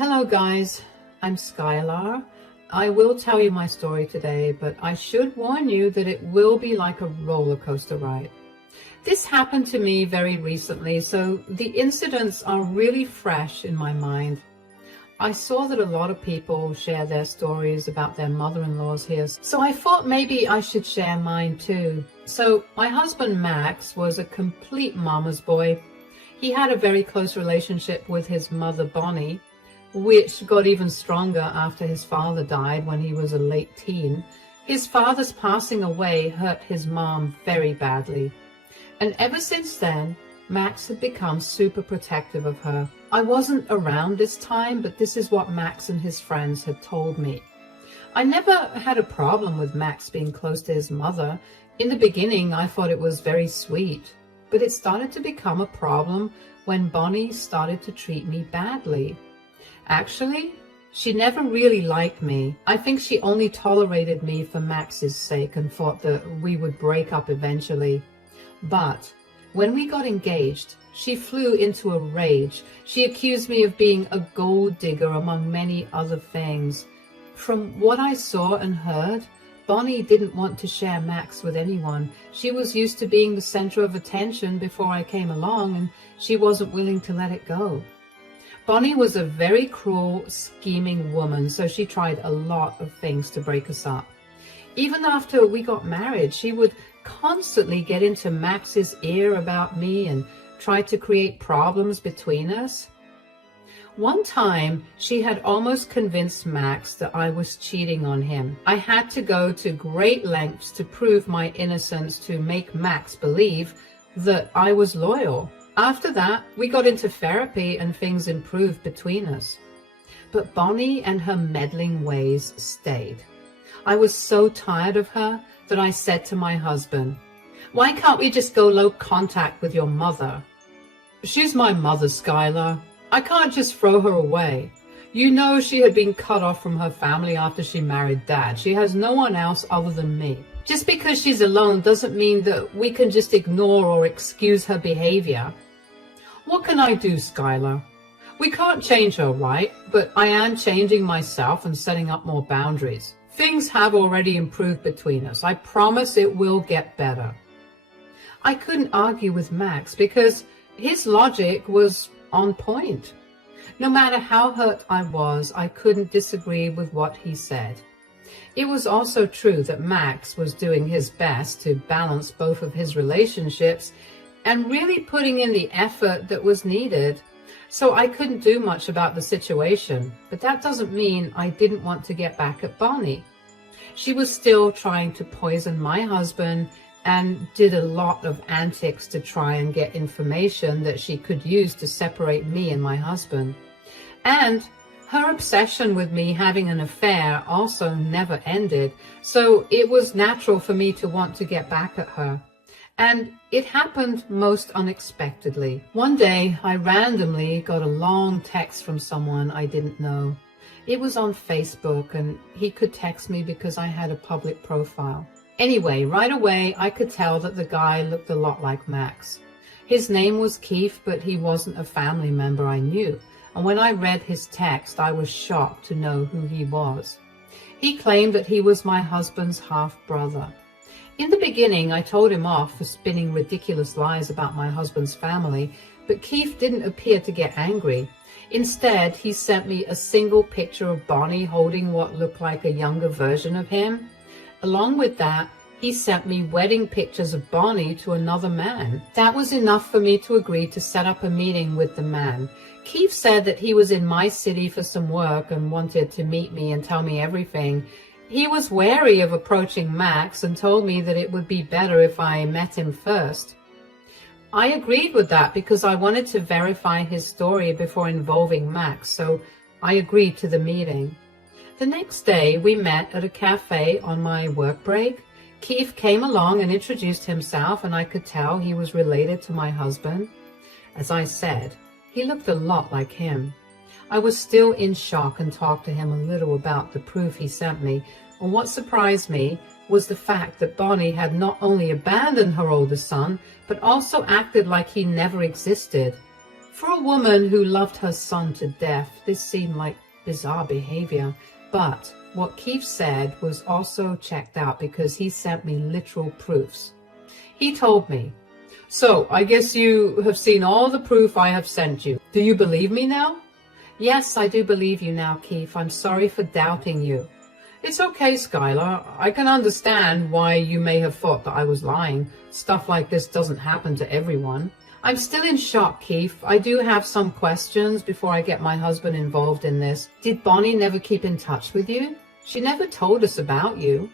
Hello guys, I'm Skylar. I will tell you my story today, but I should warn you that it will be like a roller coaster ride. This happened to me very recently, so the incidents are really fresh in my mind. I saw that a lot of people share their stories about their mother-in-laws here, so I thought maybe I should share mine too. So my husband Max was a complete mama's boy. He had a very close relationship with his mother Bonnie, which got even stronger after his father died when he was a late teen. His father's passing away hurt his mom very badly. And ever since then, Max had become super protective of her. I wasn't around this time, but this is what Max and his friends had told me. I never had a problem with Max being close to his mother. In the beginning, I thought it was very sweet, but it started to become a problem when Bonnie started to treat me badly. Actually, she never really liked me. I think she only tolerated me for Max's sake and thought that we would break up eventually. But when we got engaged, she flew into a rage. She accused me of being a gold digger among many other things. From what I saw and heard, Bonnie didn't want to share Max with anyone. She was used to being the center of attention before I came along, and she wasn't willing to let it go. Bonnie was a very cruel, scheming woman, so she tried a lot of things to break us up. Even after we got married, she would constantly get into Max's ear about me and try to create problems between us. One time, she had almost convinced Max that I was cheating on him. I had to go to great lengths to prove my innocence to make Max believe that I was loyal. After that, we got into therapy and things improved between us. But Bonnie and her meddling ways stayed. I was so tired of her that I said to my husband, "Why can't we just go low contact with your mother?" "She's my mother, Skylar. I can't just throw her away. You know she had been cut off from her family after she married Dad. She has no one else other than me. Just because she's alone doesn't mean that we can just ignore or excuse her behavior." "What can I do, Skylar? We can't change her, right? But I am changing myself and setting up more boundaries. Things have already improved between us. I promise it will get better." I couldn't argue with Max because his logic was on point. No matter how hurt I was, I couldn't disagree with what he said. It was also true that Max was doing his best to balance both of his relationships and really putting in the effort that was needed. So I couldn't do much about the situation, but that doesn't mean I didn't want to get back at Bonnie. She was still trying to poison my husband and did a lot of antics to try and get information that she could use to separate me and my husband. And her obsession with me having an affair also never ended, so it was natural for me to want to get back at her. And it happened most unexpectedly. One day, I randomly got a long text from someone I didn't know. It was on Facebook, and he could text me because I had a public profile. Anyway, right away, I could tell that the guy looked a lot like Max. His name was Keith, but he wasn't a family member I knew. And when I read his text, I was shocked to know who he was. He claimed that he was my husband's half-brother. In the beginning, I told him off for spinning ridiculous lies about my husband's family, but Keith didn't appear to get angry. Instead, he sent me a single picture of Bonnie holding what looked like a younger version of him. Along with that, he sent me wedding pictures of Bonnie to another man. That was enough for me to agree to set up a meeting with the man. Keith said that he was in my city for some work and wanted to meet me and tell me everything. He was wary of approaching Max and told me that it would be better if I met him first. I agreed with that because I wanted to verify his story before involving Max, so I agreed to the meeting. The next day, we met at a cafe on my work break. Keith came along and introduced himself, and I could tell he was related to my husband. As I said, he looked a lot like him. I was still in shock and talked to him a little about the proof he sent me, and what surprised me was the fact that Bonnie had not only abandoned her oldest son, but also acted like he never existed. For a woman who loved her son to death, this seemed like bizarre behavior. But what Keith said was also checked out because he sent me literal proofs. He told me, "So, I guess you have seen all the proof I have sent you. Do you believe me now?" "Yes, I do believe you now, Keith. I'm sorry for doubting you." "It's okay, Skylar. I can understand why you may have thought that I was lying. Stuff like this doesn't happen to everyone." "I'm still in shock, Keith. I do have some questions before I get my husband involved in this. Did Bonnie never keep in touch with you? She never told us about you."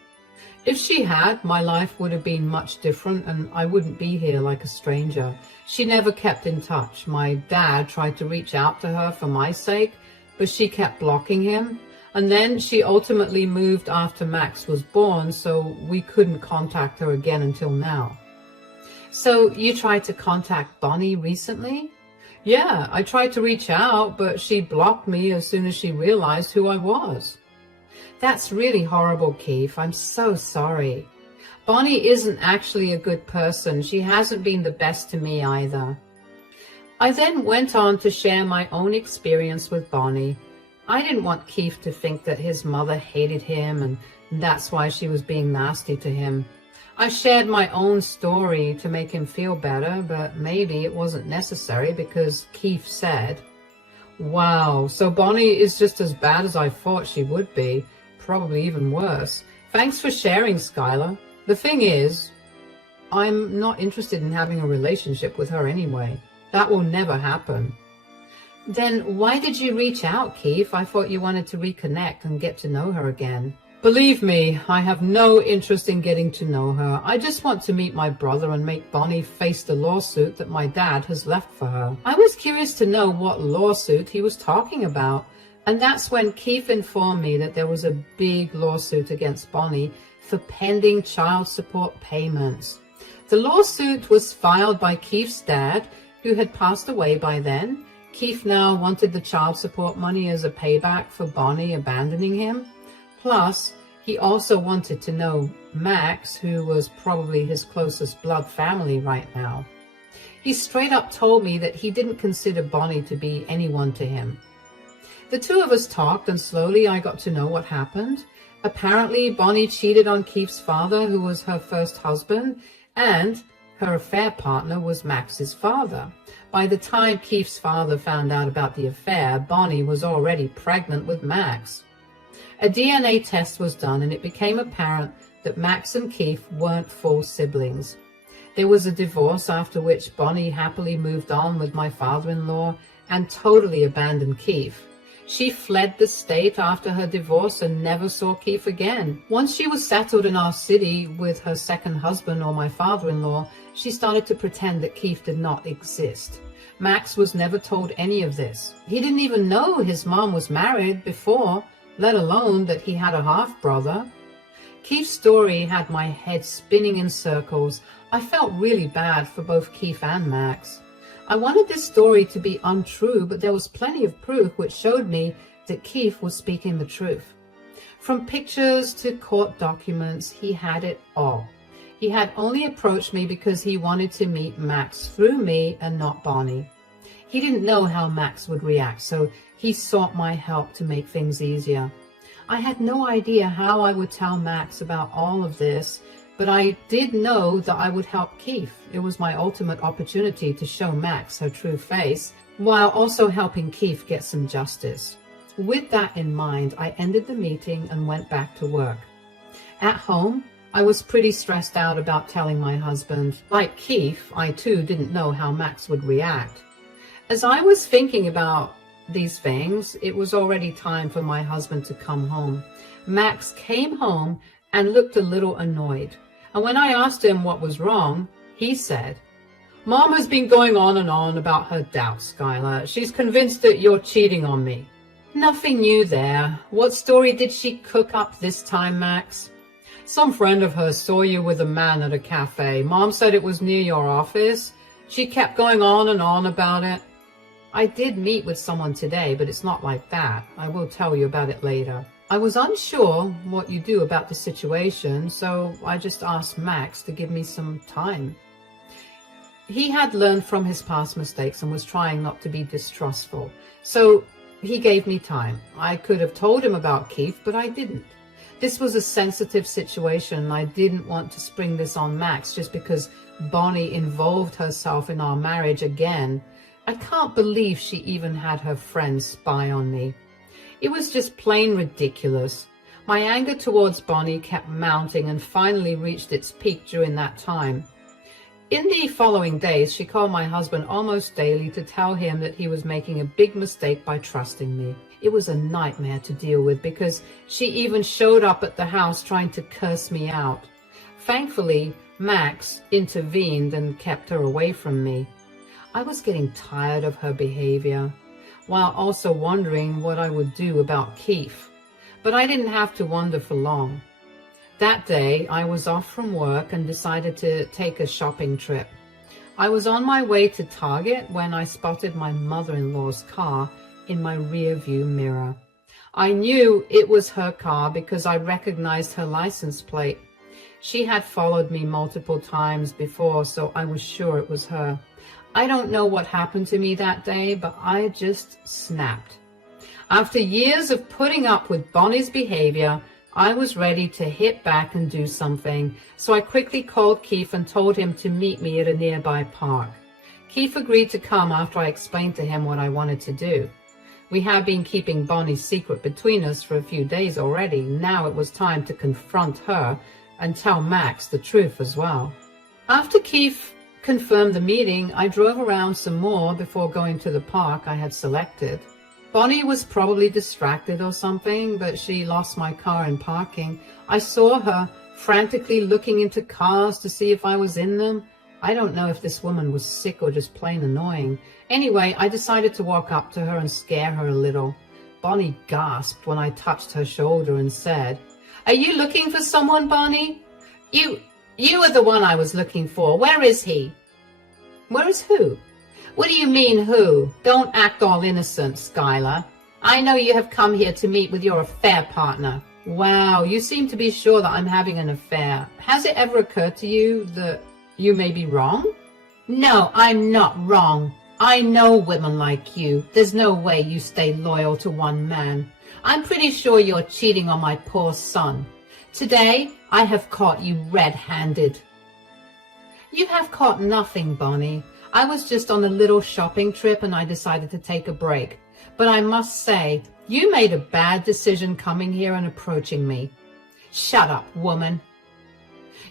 "If she had, my life would have been much different and I wouldn't be here like a stranger. She never kept in touch. My dad tried to reach out to her for my sake, but she kept blocking him. And then she ultimately moved after Max was born, so we couldn't contact her again until now." "So you tried to contact Bonnie recently?" "Yeah, I tried to reach out, but she blocked me as soon as she realized who I was." "That's really horrible, Keith. I'm so sorry. Bonnie isn't actually a good person. She hasn't been the best to me either." I then went on to share my own experience with Bonnie. I didn't want Keith to think that his mother hated him and that's why she was being nasty to him. I shared my own story to make him feel better, but maybe it wasn't necessary because Keith said, "Wow, so Bonnie is just as bad as I thought she would be. Probably even worse. Thanks for sharing, Skylar. The thing is, I'm not interested in having a relationship with her anyway. That will never happen." "Then why did you reach out, Keith? I thought you wanted to reconnect and get to know her again." "Believe me, I have no interest in getting to know her. I just want to meet my brother and make Bonnie face the lawsuit that my dad has left for her." I was curious to know what lawsuit he was talking about. And that's when Keith informed me that there was a big lawsuit against Bonnie for pending child support payments. The lawsuit was filed by Keith's dad, who had passed away by then. Keith now wanted the child support money as a payback for Bonnie abandoning him. Plus, he also wanted to know Max, who was probably his closest blood family right now. He straight up told me that he didn't consider Bonnie to be anyone to him. The two of us talked, and slowly I got to know what happened. Apparently, Bonnie cheated on Keith's father, who was her first husband, and her affair partner was Max's father. By the time Keith's father found out about the affair, Bonnie was already pregnant with Max. A DNA test was done, and it became apparent that Max and Keith weren't full siblings. There was a divorce, after which Bonnie happily moved on with my father-in-law and totally abandoned Keith. She fled the state after her divorce and never saw Keith again. Once she was settled in our city with her second husband or my father-in-law, she started to pretend that Keith did not exist. Max was never told any of this. He didn't even know his mom was married before, let alone that he had a half-brother. Keith's story had my head spinning in circles. I felt really bad for both Keith and Max. I wanted this story to be untrue, but there was plenty of proof which showed me that Keith was speaking the truth. From pictures to court documents, he had it all. He had only approached me because he wanted to meet Max through me and not Bonnie. He didn't know how Max would react, so he sought my help to make things easier. I had no idea how I would tell Max about all of this, but I did know that I would help Keith. It was my ultimate opportunity to show Max her true face, while also helping Keith get some justice. With that in mind, I ended the meeting and went back to work. At home, I was pretty stressed out about telling my husband. Like Keith, I too didn't know how Max would react. As I was thinking about these things, it was already time for my husband to come home. Max came home and looked a little annoyed. And when I asked him what was wrong, he said, "Mom has been going on and on about her doubts, Skylar. She's convinced that you're cheating on me." Nothing new there. What story did she cook up this time, Max? "Some friend of hers saw you with a man at a cafe. Mom said it was near your office. She kept going on and on about it." "I did meet with someone today, but it's not like that. I will tell you about it later." I was unsure what you do about the situation, so I just asked Max to give me some time. He had learned from his past mistakes and was trying not to be distrustful. So he gave me time. I could have told him about Keith, but I didn't. This was a sensitive situation, and I didn't want to spring this on Max just because Bonnie involved herself in our marriage again. I can't believe she even had her friends spy on me. It was just plain ridiculous. My anger towards Bonnie kept mounting and finally reached its peak during that time. In the following days, she called my husband almost daily to tell him that he was making a big mistake by trusting me. It was a nightmare to deal with because she even showed up at the house trying to curse me out. Thankfully, Max intervened and kept her away from me. I was getting tired of her behavior, while also wondering what I would do about Keith. But I didn't have to wonder for long. That day, I was off from work and decided to take a shopping trip. I was on my way to Target when I spotted my mother-in-law's car in my rear-view mirror. I knew it was her car because I recognized her license plate. She had followed me multiple times before, so I was sure it was her. I don't know what happened to me that day, but I just snapped. After years of putting up with Bonnie's behavior, I was ready to hit back and do something, so I quickly called Keith and told him to meet me at a nearby park. Keith agreed to come after I explained to him what I wanted to do. We had been keeping Bonnie's secret between us for a few days already. Now it was time to confront her and tell Max the truth as well. After Keith confirmed the meeting, I drove around some more before going to the park I had selected. Bonnie was probably distracted or something, but she lost my car in parking. I saw her frantically looking into cars to see if I was in them. I don't know if this woman was sick or just plain annoying. Anyway, I decided to walk up to her and scare her a little. Bonnie gasped when I touched her shoulder and said, "Are you looking for someone, Bonnie?" You are the one I was looking for. Where is he?" "Where is who?" "What do you mean, who? Don't act all innocent, Skylar. I know you have come here to meet with your affair partner." "Wow, you seem to be sure that I'm having an affair. Has it ever occurred to you that you may be wrong?" "No, I'm not wrong. I know women like you. There's no way you stay loyal to one man. I'm pretty sure you're cheating on my poor son. Today, I have caught you red-handed." "You have caught nothing, Bonnie. I was just on a little shopping trip and I decided to take a break. But I must say, you made a bad decision coming here and approaching me." "Shut up, woman.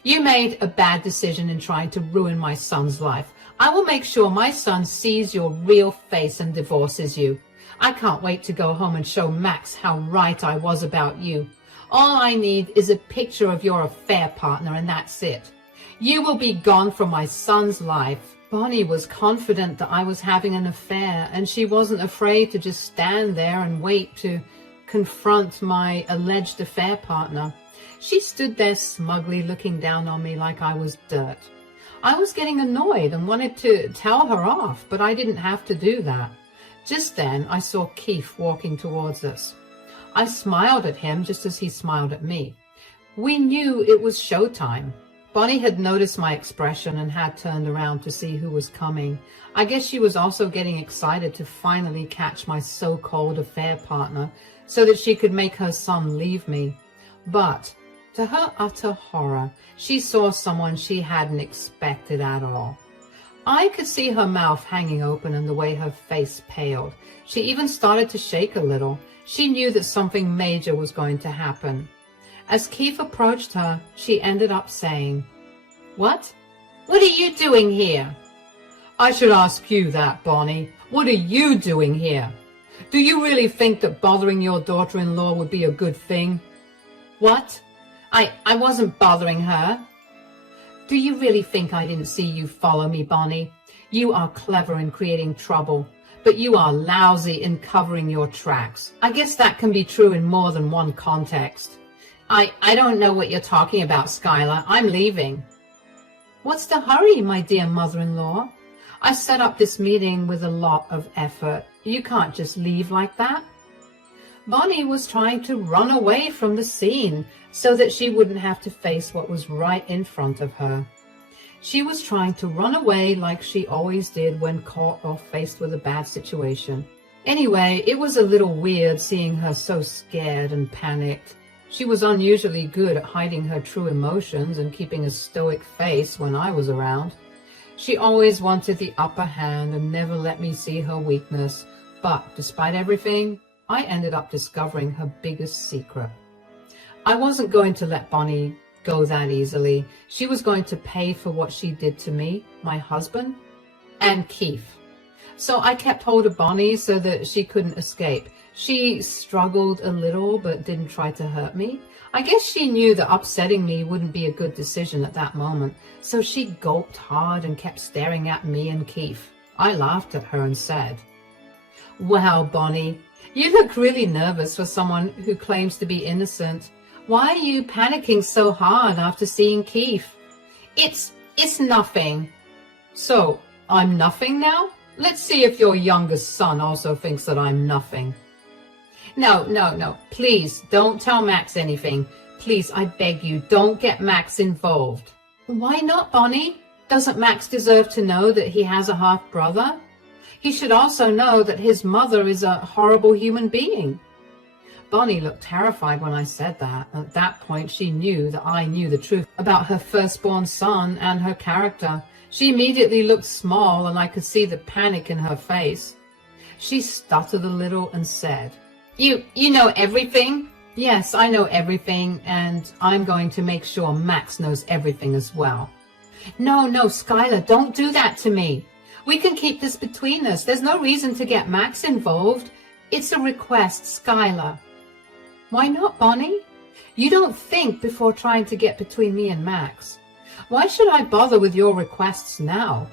You made a bad decision in trying to ruin my son's life. I will make sure my son sees your real face and divorces you. I can't wait to go home and show Max how right I was about you. All I need is a picture of your affair partner and that's it. You will be gone from my son's life." Bonnie was confident that I was having an affair, and she wasn't afraid to just stand there and wait to confront my alleged affair partner. She stood there smugly looking down on me like I was dirt. I was getting annoyed and wanted to tell her off, but I didn't have to do that. Just then, I saw Keith walking towards us. I smiled at him just as he smiled at me. We knew it was showtime. Bonnie had noticed my expression and had turned around to see who was coming. I guess she was also getting excited to finally catch my so-called affair partner so that she could make her son leave me. But to her utter horror, she saw someone she hadn't expected at all. I could see her mouth hanging open and the way her face paled. She even started to shake a little. She knew that something major was going to happen. As Keith approached her, she ended up saying, "What? What are you doing here?" "I should ask you that, Bonnie. What are you doing here? Do you really think that bothering your daughter-in-law would be a good thing?" "What? I wasn't bothering her." "Do you really think I didn't see you follow me, Bonnie? You are clever in creating trouble, but you are lousy in covering your tracks. I guess that can be true in more than one context." I don't know what you're talking about, Skylar. I'm leaving." "What's the hurry, my dear mother-in-law? I set up this meeting with a lot of effort. You can't just leave like that." Bonnie was trying to run away from the scene so that she wouldn't have to face what was right in front of her. She was trying to run away like she always did when caught or faced with a bad situation. Anyway, it was a little weird seeing her so scared and panicked. She was unusually good at hiding her true emotions and keeping a stoic face when I was around. She always wanted the upper hand and never let me see her weakness, but despite everything, I ended up discovering her biggest secret. I wasn't going to let Bonnie go that easily. She was going to pay for what she did to me, my husband, and Keith. So I kept hold of Bonnie so that she couldn't escape. She struggled a little but didn't try to hurt me. I guess she knew that upsetting me wouldn't be a good decision at that moment, so she gulped hard and kept staring at me and Keith. I laughed at her and said, "Wow, Bonnie, you look really nervous for someone who claims to be innocent. Why are you panicking so hard after seeing Keith?" It's nothing." "So, I'm nothing now? Let's see if your youngest son also thinks that I'm nothing." No. Please, don't tell Max anything. Please, I beg you, don't get Max involved." "Why not, Bonnie? Doesn't Max deserve to know that he has a half-brother? He should also know that his mother is a horrible human being." Bonnie looked terrified when I said that. At that point, she knew that I knew the truth about her firstborn son and her character. She immediately looked small, and I could see the panic in her face. She stuttered a little and said, You know everything?" "Yes, I know everything, and I'm going to make sure Max knows everything as well." No, Skylar, don't do that to me. We can keep this between us. There's no reason to get Max involved. It's a request, Skylar." "Why not, Bonnie? You don't think before trying to get between me and Max. Why should I bother with your requests now?"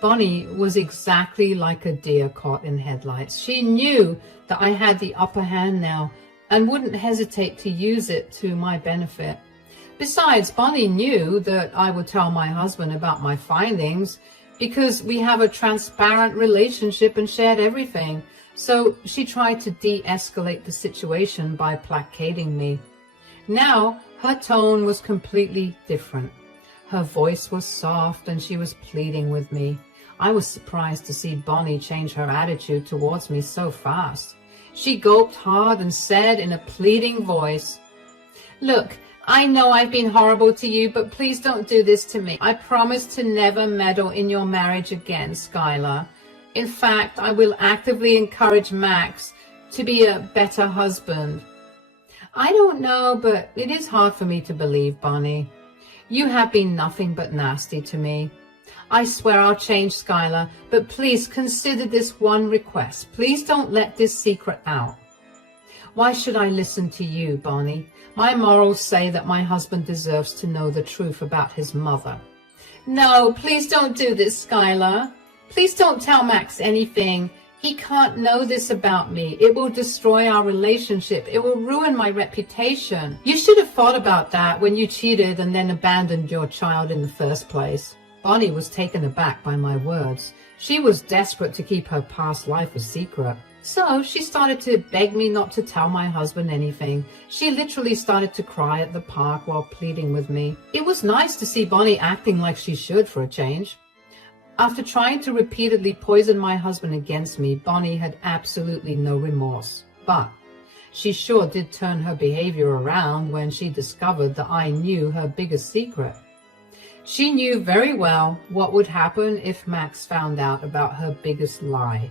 Bonnie was exactly like a deer caught in headlights. She knew that I had the upper hand now and wouldn't hesitate to use it to my benefit. Besides, Bonnie knew that I would tell my husband about my findings because we have a transparent relationship and shared everything. So she tried to de-escalate the situation by placating me. Now her tone was completely different. Her voice was soft and she was pleading with me. I was surprised to see Bonnie change her attitude towards me so fast. She gulped hard and said in a pleading voice, "Look, I know I've been horrible to you, but please don't do this to me. I promise to never meddle in your marriage again, Skylar. In fact, I will actively encourage Max to be a better husband." "I don't know, but it is hard for me to believe, Bonnie. You have been nothing but nasty to me. I swear I'll change, Skylar, but please consider this one request. Please don't let this secret out." "Why should I listen to you, Bonnie? My morals say that my husband deserves to know the truth about his mother." "No, please don't do this, Skylar. Please don't tell Max anything. He can't know this about me. It will destroy our relationship. It will ruin my reputation. You should have thought about that when you cheated and then abandoned your child in the first place." Bonnie was taken aback by my words. She was desperate to keep her past life a secret. So she started to beg me not to tell my husband anything. She literally started to cry at the park while pleading with me. It was nice to see Bonnie acting like she should for a change. After trying to repeatedly poison my husband against me, Bonnie had absolutely no remorse. But she sure did turn her behavior around when she discovered that I knew her biggest secret. She knew very well what would happen if Max found out about her biggest lie.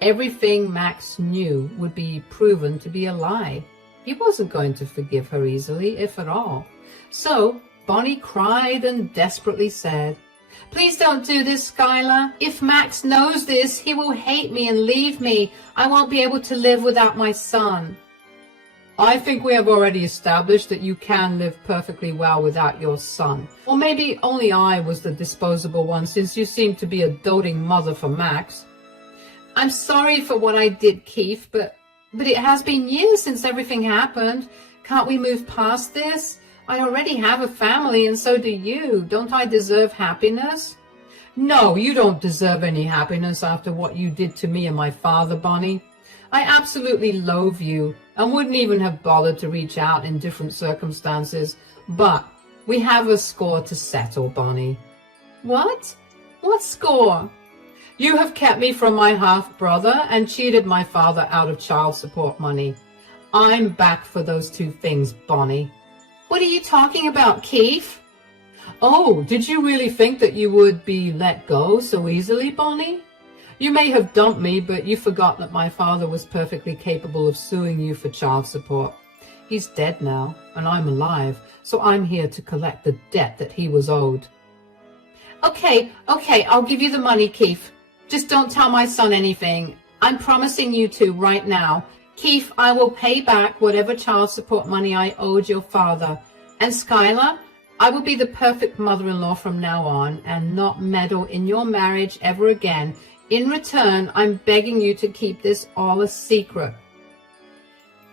Everything Max knew would be proven to be a lie. He wasn't going to forgive her easily, if at all. So Bonnie cried and desperately said, "Please don't do this, Skylar. If Max knows this, he will hate me and leave me. I won't be able to live without my son." "I think we have already established that you can live perfectly well without your son. Or maybe only I was the disposable one, since you seem to be a doting mother for Max." "I'm sorry for what I did, Keith, but it has been years since everything happened. Can't we move past this? I already have a family, and so do you. Don't I deserve happiness?" "No, you don't deserve any happiness after what you did to me and my father, Bonnie. I absolutely loathe you and wouldn't even have bothered to reach out in different circumstances. But we have a score to settle, Bonnie. What? What score? You have kept me from my half-brother and cheated my father out of child support money. I'm back for those two things, Bonnie. What are you talking about, Keith? Oh, did you really think that you would be let go so easily, Bonnie? You may have dumped me, but you forgot that my father was perfectly capable of suing you for child support. He's dead now, and I'm alive, so I'm here to collect the debt that he was owed. Okay, I'll give you the money, Keith. Just don't tell my son anything. I'm promising you to right now. Keith, I will pay back whatever child support money I owed your father. And Skylar, I will be the perfect mother-in-law from now on and not meddle in your marriage ever again. In return, I'm begging you to keep this all a secret.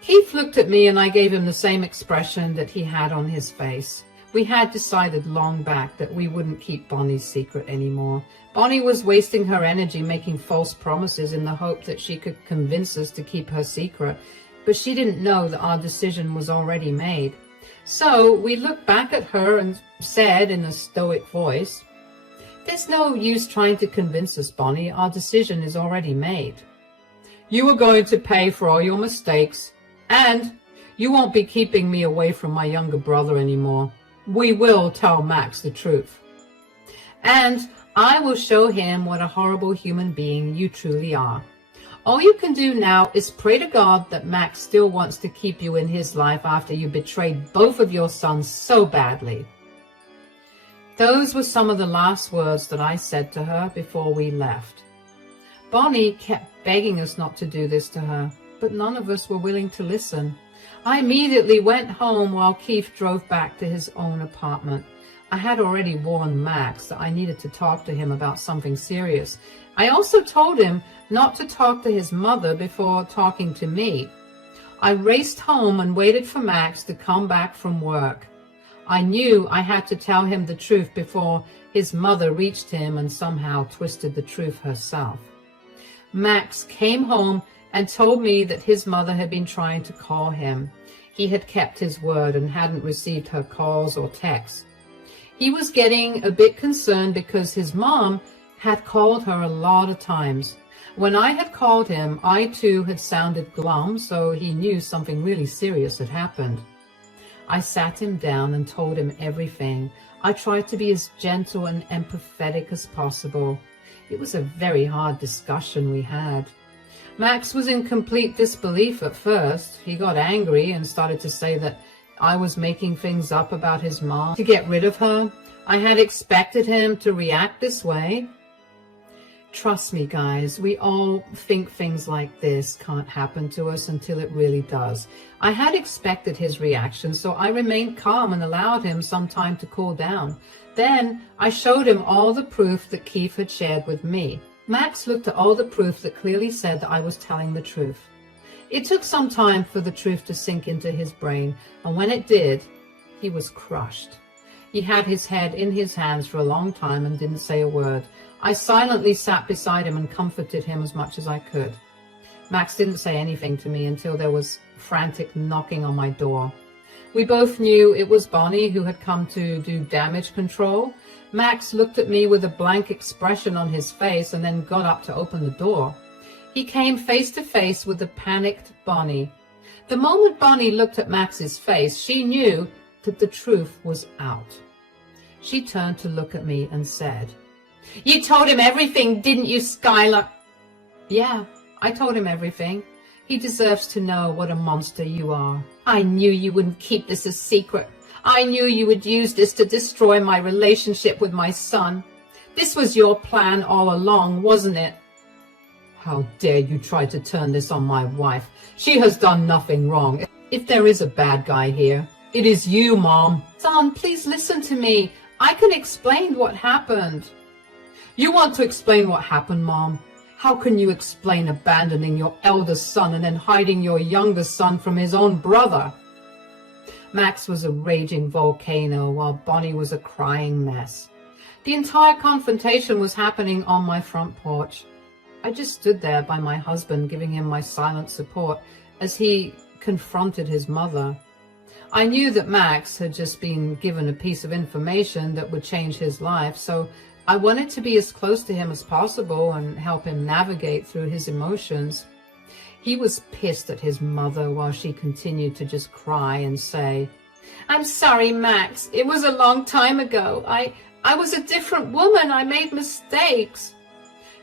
Keith looked at me and I gave him the same expression that he had on his face. We had decided long back that we wouldn't keep Bonnie's secret anymore. Bonnie was wasting her energy making false promises in the hope that she could convince us to keep her secret, but she didn't know that our decision was already made. So we looked back at her and said in a stoic voice, "There's no use trying to convince us, Bonnie. Our decision is already made. You are going to pay for all your mistakes, and you won't be keeping me away from my younger brother anymore. We will tell Max the truth. And I will show him what a horrible human being you truly are. All you can do now is pray to God that Max still wants to keep you in his life after you betrayed both of your sons so badly." Those were some of the last words that I said to her before we left. Bonnie kept begging us not to do this to her, but none of us were willing to listen. I immediately went home while Keith drove back to his own apartment. I had already warned Max that I needed to talk to him about something serious. I also told him not to talk to his mother before talking to me. I raced home and waited for Max to come back from work. I knew I had to tell him the truth before his mother reached him and somehow twisted the truth herself. Max came home and told me that his mother had been trying to call him. He had kept his word and hadn't received her calls or texts. He was getting a bit concerned because his mom had called her a lot of times. When I had called him, I too had sounded glum, so he knew something really serious had happened. I sat him down and told him everything. I tried to be as gentle and empathetic as possible. It was a very hard discussion we had. Max was in complete disbelief at first. He got angry and started to say that I was making things up about his mom to get rid of her. I had expected him to react this way. Trust me, guys, we all think things like this can't happen to us until it really does. I had expected his reaction, so I remained calm and allowed him some time to cool down. Then I showed him all the proof that Keith had shared with me. Max looked at all the proof that clearly said that I was telling the truth. It took some time for the truth to sink into his brain, and when it did, he was crushed. He had his head in his hands for a long time and didn't say a word. I silently sat beside him and comforted him as much as I could. Max didn't say anything to me until there was frantic knocking on my door. We both knew it was Bonnie who had come to do damage control. Max looked at me with a blank expression on his face and then got up to open the door. He came face to face with the panicked Bonnie. The moment Bonnie looked at Max's face, she knew that the truth was out. She turned to look at me and said, "You told him everything, didn't you, Skylar?" "Yeah, I told him everything. He deserves to know what a monster you are. I knew you wouldn't keep this a secret. I knew you would use this to destroy my relationship with my son. This was your plan all along, wasn't it?" "How dare you try to turn this on my wife? She has done nothing wrong. If there is a bad guy here, it is you, Mom." "Son, please listen to me. I can explain what happened." "You want to explain what happened, Mom? How can you explain abandoning your eldest son and then hiding your youngest son from his own brother?" Max was a raging volcano while Bonnie was a crying mess. The entire confrontation was happening on my front porch. I just stood there by my husband, giving him my silent support as he confronted his mother. I knew that Max had just been given a piece of information that would change his life, so I wanted to be as close to him as possible and help him navigate through his emotions. He was pissed at his mother while she continued to just cry and say, "I'm sorry, Max. It was a long time ago. I was a different woman. I made mistakes."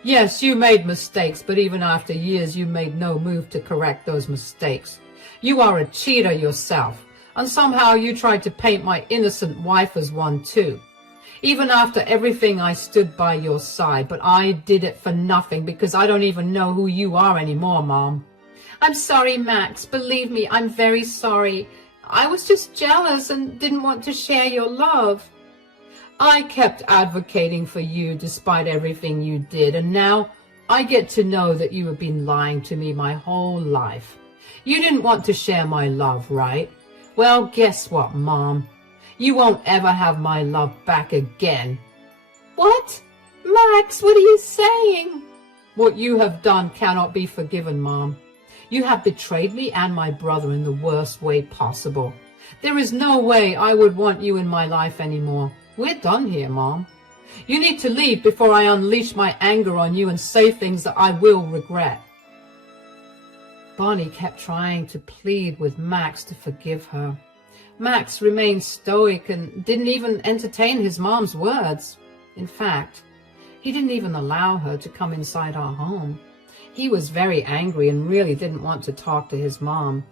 "Yes, you made mistakes, but even after years, you made no move to correct those mistakes. You are a cheater yourself, and somehow you tried to paint my innocent wife as one too. Even after everything, I stood by your side, but I did it for nothing because I don't even know who you are anymore, Mom." "I'm sorry, Max. Believe me, I'm very sorry. I was just jealous and didn't want to share your love." "I kept advocating for you despite everything you did, and now I get to know that you have been lying to me my whole life. You didn't want to share my love, right? Well, guess what, Mom? You won't ever have my love back again." "What? Max, what are you saying?" "What you have done cannot be forgiven, Mom. You have betrayed me and my brother in the worst way possible. There is no way I would want you in my life anymore. We're done here, Mom. You need to leave before I unleash my anger on you and say things that I will regret." Bonnie kept trying to plead with Max to forgive her. Max remained stoic and didn't even entertain his mom's words. In fact, he didn't even allow her to come inside our home. He was very angry and really didn't want to talk to his mom.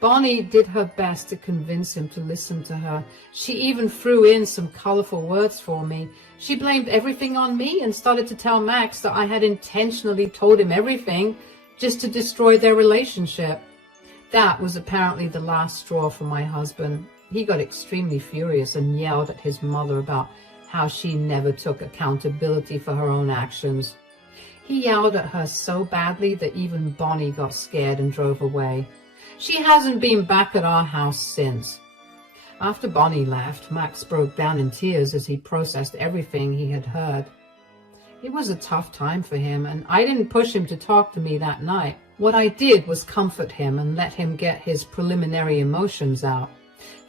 Bonnie did her best to convince him to listen to her. She even threw in some colorful words for me. She blamed everything on me and started to tell Max that I had intentionally told him everything just to destroy their relationship. That was apparently the last straw for my husband. He got extremely furious and yelled at his mother about how she never took accountability for her own actions. He yelled at her so badly that even Bonnie got scared and drove away. She hasn't been back at our house since. After Bonnie left, Max broke down in tears as he processed everything he had heard. It was a tough time for him, and I didn't push him to talk to me that night. What I did was comfort him and let him get his preliminary emotions out.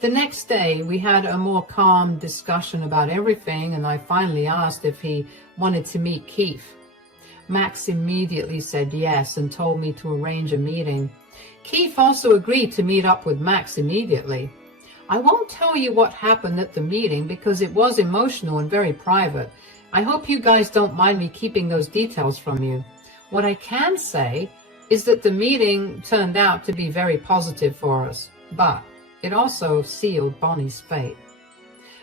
The next day, we had a more calm discussion about everything, and I finally asked if he wanted to meet Keith. Max immediately said yes and told me to arrange a meeting. Keith also agreed to meet up with Max immediately. I won't tell you what happened at the meeting because it was emotional and very private. I hope you guys don't mind me keeping those details from you. What I can say is that the meeting turned out to be very positive for us, but it also sealed Bonnie's fate.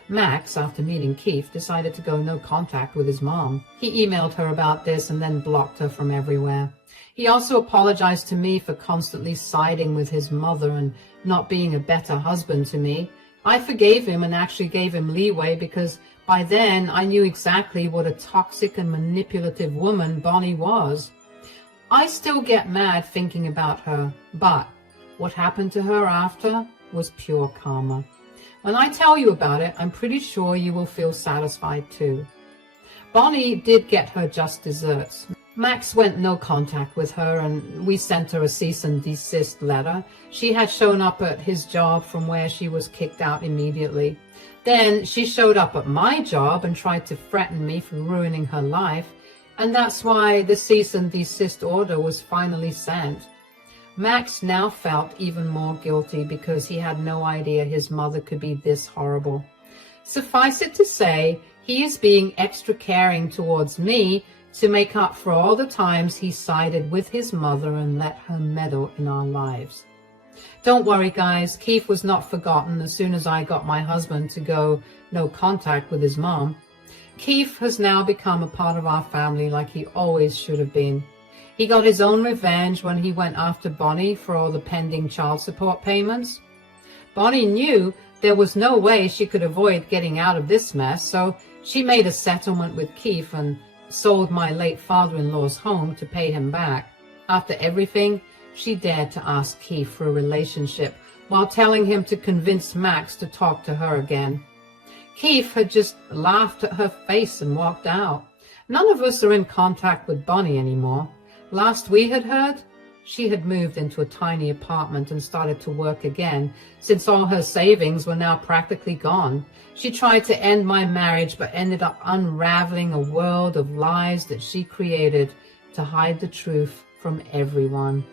Max, after meeting Keith, decided to go no contact with his mom. He emailed her about this and then blocked her from everywhere. He also apologized to me for constantly siding with his mother and not being a better husband to me. I forgave him and actually gave him leeway because by then I knew exactly what a toxic and manipulative woman Bonnie was. I still get mad thinking about her, but what happened to her after was pure karma. When I tell you about it, I'm pretty sure you will feel satisfied too. Bonnie did get her just desserts. Max went no contact with her and we sent her a cease and desist letter. She had shown up at his job from where she was kicked out immediately. Then she showed up at my job and tried to threaten me for ruining her life, and that's why the cease and desist order was finally sent. Max now felt even more guilty because he had no idea his mother could be this horrible. Suffice it to say, he is being extra caring towards me to make up for all the times he sided with his mother and let her meddle in our lives. Don't worry, guys. Keith was not forgotten as soon as I got my husband to go no contact with his mom. Keith has now become a part of our family like he always should have been. He got his own revenge when he went after Bonnie for all the pending child support payments. Bonnie knew there was no way she could avoid getting out of this mess, so she made a settlement with Keith and sold my late father-in-law's home to pay him back. After everything, she dared to ask Keith for a relationship while telling him to convince Max to talk to her again. Keith had just laughed at her face and walked out. None of us are in contact with Bonnie anymore. Last we had heard, She had moved into a tiny apartment and started to work again, since all her savings were now practically gone. She tried to end my marriage, but ended up unraveling a world of lies that she created to hide the truth from everyone.